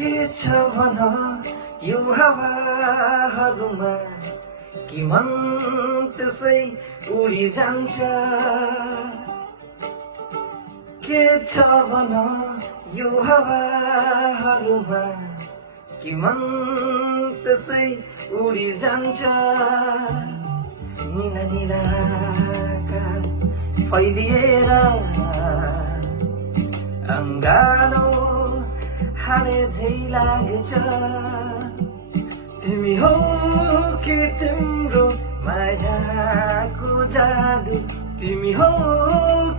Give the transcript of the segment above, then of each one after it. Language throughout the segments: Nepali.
के छ भन यो हावाहरूमा कि मन त्यसै उडी जान्छ के छ भन यो हावाहरूमा कि मन त्यसै उडी जान्छ नीला नीला आकाश फैलिएर अङ्गालो हारे झै लाग्छ तिमी हो कि तिम्रो मायाको जादु तिमी हो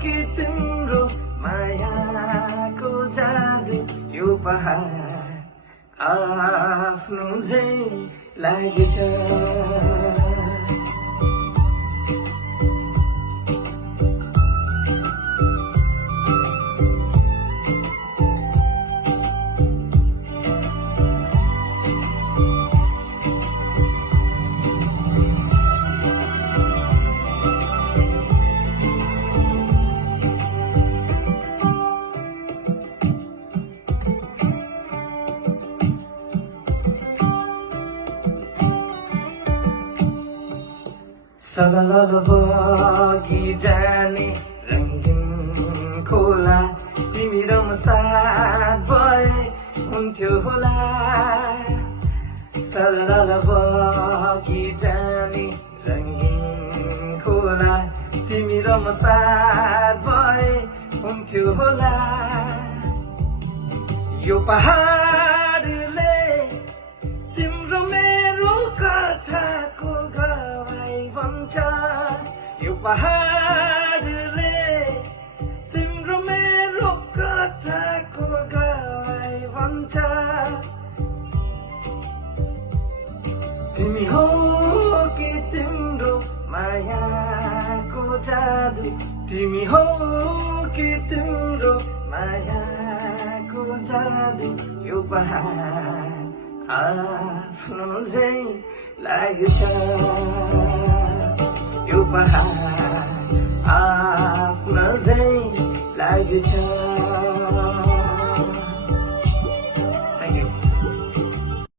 कि तिम्रो मायाको जादु यो पहाड आफ्नो झै लाग्छ सगल बगी जाने रङ्गीन खोला तिमी र म साथ भए हुन्थ्यो होला सगल बगी जाने रङ्गीन खोला तिमी र म साथ भए हुन्थ्यो होला यो पहाडले तिम्रो मेरो कथाको यो पहाडले तिम्रो मेरो कथाको गवाई भन्छ तिमी हो कि तिम्रो मायाको जादु तिमी हो कि तिम्रो मायाको जादु यो पहाड आफ्नो झै लाग्छ यो पहाड आफ्नो झै लाग्छ